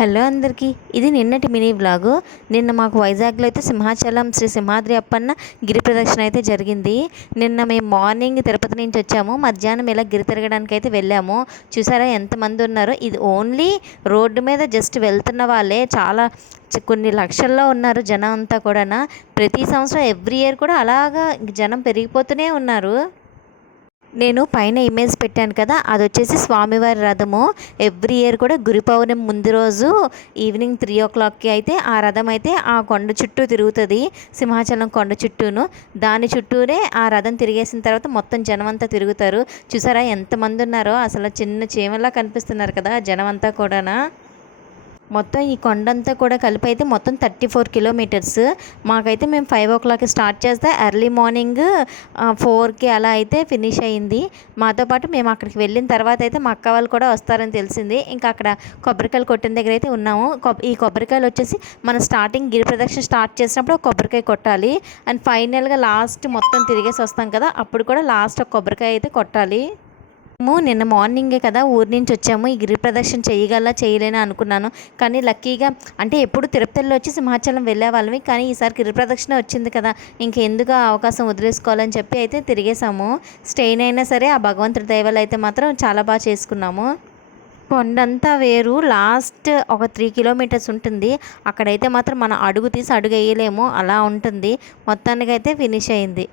Hello అందరికీ, ఇది నిన్నటి మినీ వ్లాగు. నిన్న మాకు వైజాగ్లో అయితే సింహాచలం శ్రీ సింహాద్రి అప్పన్న గిరి ప్రదక్షిణ అయితే జరిగింది. నిన్న మేము మార్నింగ్ తిరుపతి నుంచి వచ్చాము, మధ్యాహ్నం ఇలా గిరి తిరగడానికి అయితే వెళ్ళాము. చూసారా ఎంతమంది ఉన్నారో. ఇది ఓన్లీ రోడ్డు మీద జస్ట్ వెళ్తున్న వాళ్ళే, చాలా కొన్ని లక్షల్లో ఉన్నారు జనం అంతా కూడా. ప్రతి సంవత్సరం ఎవ్రీ ఇయర్ కూడా అలాగా జనం పెరిగిపోతూనే ఉన్నారు. నేను పైన ఇమేజ్ పెట్టాను కదా, అది వచ్చేసి స్వామివారి రథము. ఎవ్రీ ఇయర్ కూడా గురి పౌర్ణమి ముందు రోజు ఈవినింగ్ 3 o'clockకి అయితే ఆ రథం అయితే ఆ కొండ చుట్టూ తిరుగుతుంది, సింహాచలం కొండ చుట్టూను. దాని చుట్టూనే ఆ రథం తిరిగేసిన తర్వాత మొత్తం జనం అంతా తిరుగుతారు. చూసారా ఎంతమంది ఉన్నారో, అసలు చిన్న చీమలా కనిపిస్తున్నారు కదా జనం అంతా కూడా. మొత్తం ఈ కొండంతా కూడా కలిపి అయితే మొత్తం 34 కిలోమీటర్స్. మాకైతే మేము 5 o'clock స్టార్ట్ చేస్తే ఎర్లీ మార్నింగ్ 4కి అలా అయితే ఫినిష్ అయ్యింది. మాతో పాటు మేము అక్కడికి వెళ్ళిన తర్వాత అయితే మా అక్క వాళ్ళు కూడా వస్తారని తెలిసింది. ఇంకా అక్కడ కొబ్బరికాయలు కొట్టిన దగ్గర అయితే ఉన్నాము. ఈ కొబ్బరికాయలు వచ్చేసి మనం స్టార్టింగ్ గిరి ప్రదక్షిణ స్టార్ట్ చేసినప్పుడు ఒక కొబ్బరికాయ కొట్టాలి, అండ్ ఫైనల్గా లాస్ట్ మొత్తం తిరిగేసి వస్తాం కదా, అప్పుడు కూడా లాస్ట్ ఒక కొబ్బరికాయ అయితే కొట్టాలి. మేము నిన్న మార్నింగే కదా ఊరి నుంచి వచ్చాము. ఈ గిరి ప్రదక్షిణ చేయలేని అనుకున్నాను, కానీ లక్కీగా అంటే ఎప్పుడు తిరుపతిలో వచ్చి సింహాచలం వెళ్ళే వాళ్ళమి, కానీ ఈసారి గిరి ప్రదక్షిణ వచ్చింది కదా, ఇంకెందుకు ఆ అవకాశం వదిలేసుకోవాలని చెప్పి అయితే తిరిగేసాము. స్ట్రెయిన్ అయినా సరే ఆ భగవంతుడి దయ వల్ల అయితే మాత్రం చాలా బాగా చేసుకున్నాము. కొండంతా వేరు, లాస్ట్ ఒక 3 కిలోమీటర్స్ ఉంటుంది. అక్కడైతే మాత్రం మనం అడుగు తీసి అడుగు వేయలేము, అలా ఉంటుంది. మొత్తానికైతే ఫినిష్ అయింది.